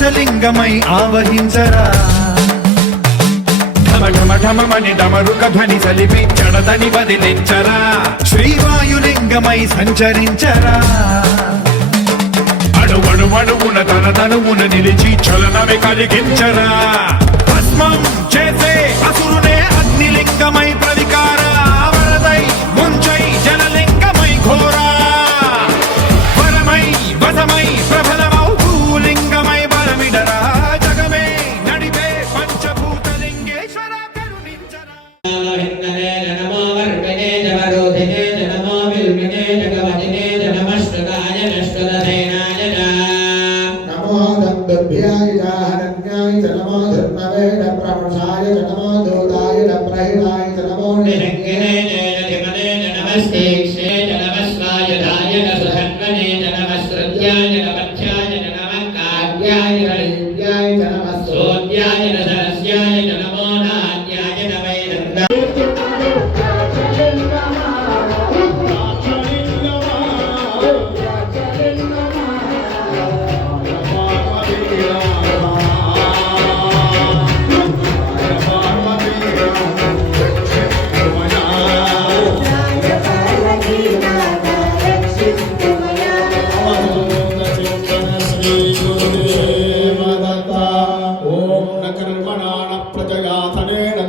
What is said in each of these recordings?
పంచలింగమై ఆవహించరా. ఢమఢమని డమరుక ధ్వని సలిపి చెడదని వదిలించరా. శ్రీవాయులింగమై సంచరించరా. అడువడువడువున తన తనువున నిలిచి చలనమే కలిగించరా. అస్మం చేసే అసురునే అగ్నిలింగమై ప్ర రుద్రాయ చాహరణ్యాయ చ నమో ధర్మవే న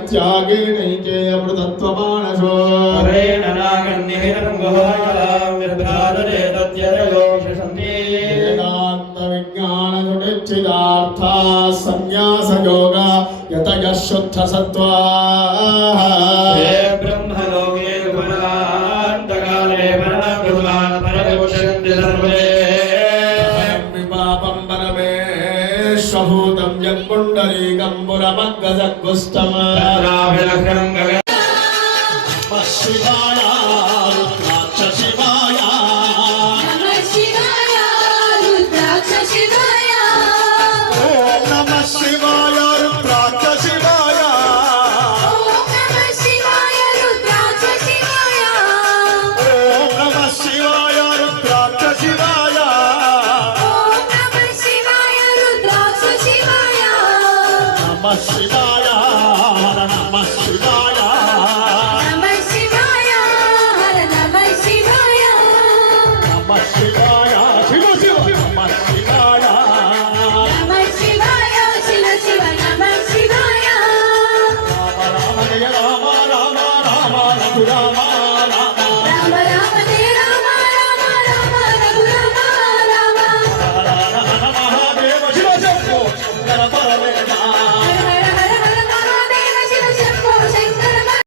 त्यागेणैके अमृतत्वमानसो हरेण नागन्निहिरङ्गोहायाव्यभादरे तत्यरयोषसन्ति वेदान्तविज्ञानसुनिश्चितार्था सन्न्यासयोगा यतयः शुद्धसत्त्वाः విశ్వభూతం జంపుండరీకంబురమగ్గజగ్గుస్తమ శ్రీకాళ నమ శ్రీ